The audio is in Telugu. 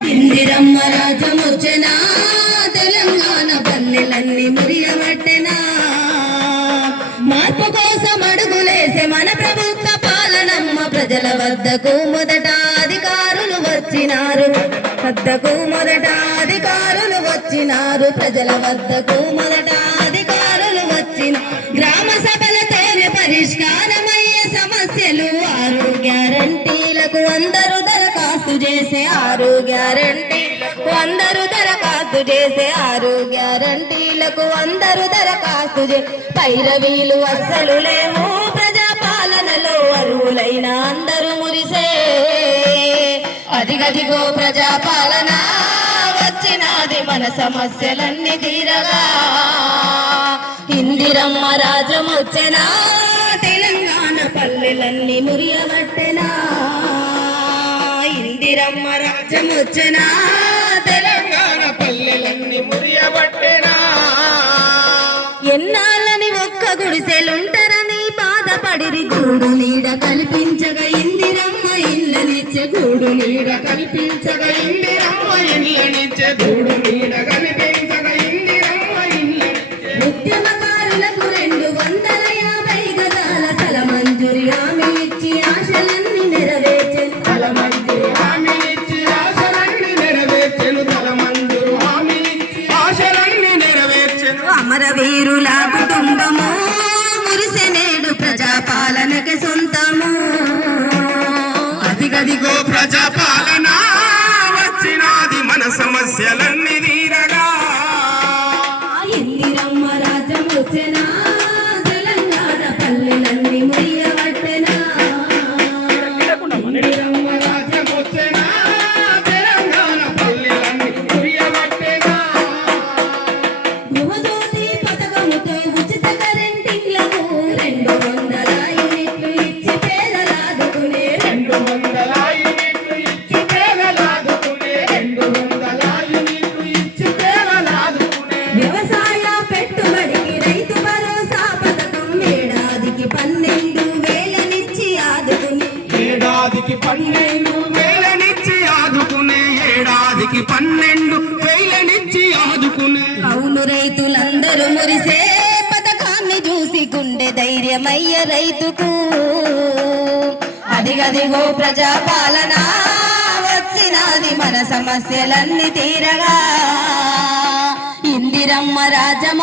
ఇందిరమ్మ రాజమొచ్చెనా తెలంగాణ పల్లెలన్నీ మురియబట్టెనా మార్పు కోసం అడుగులేసే మన ప్రభుత్వ పాలనమ్మ ప్రజల వద్దకు మొదట అధికారులు వచ్చినారు ప్రజల వద్దకు మొదట అధికారులు వచ్చిన గ్రామ సభలతోనే పరిష్కారమయ్యే సమస్యలు ఆరు గ్యారంటీలకు అందరూ దరఖాస్తు చేసే ఆరు గ్యారంటీలకు అందరూ దరఖాస్తు పైరవీలు అస్సలు లేవు ప్రజాపాలనలో అరువులైన అందరూ మురిసే అదిగదిగో ప్రజాపాలన వచ్చినది మన సమస్యలన్నీ తీరగా ఇందిరమ్మ రాజమొచ్చెనా తెలంగాణ పల్లెలన్నీ మురియబట్టెనా ఇందిరమ్మ రాజమొచ్చెనా తెలంగాణ పల్లెలన్నీ మురియబట్టెనా ఎన్నాళ్ళని ఒక్క గుడిసెలుంటారని బాధపడిరి గూడు నీడ కల్పించగా ఇందిరమ్మ ఇళ్ళనిచ్చే గూడు నీడ కల్పించగా ఇందిరమ్మ ఇళ్ళనిచ్చే గూడు నీడ కల్పించగా ఇందిరమ్మ ఇళ్ళనిచ్చే ఉద్యమకారులకు 250 గజాల స్థల మంజూరి హామీ ఇచ్చి ఆశలన్నీ నెరవేర్చెను అమరవీరుల కుటుంబము మురిసెనేడు ప్రజాపాలనకి సొంతము అదిగదిగో ప్రజాపాలన వచ్చినది మన సమస్యలన్నీ తీరగా ఇందిరమ్మ రాజమొచ్చెనా తెలంగాణ పల్లెలన్నీ మురియబట్టెనా ఇందిరమ్మ రాజ్యమొచ్చెనా తెలంగాణ పల్లెలన్నీ మురియబట్టెనా గృహజ్యోతి పథకముతో ఉచిత కరెంటింగ్లకు 200 యూనిట్లు ఇచ్చి పేదలాదుకునే 200 యూనిట్లు ఇచ్చి పేదలాదుకునే వ్యవసాయ పెట్టుబడికి రైతు భరోసా పథకం ఏడాదికి 12,000నిచ్చి ఆదుకుని ఏడాదికి 12,000నిచ్చి ఆదుకునే అవును రైతులందరూ మురిసే పథకాన్ని చూసి గుండె ధైర్యమయ్య రైతుకు అదిగదిగో ప్రజాపాలన వచ్చినది మన సమస్యలన్నీ తీరగా ఇందిరమ్మ రాజమ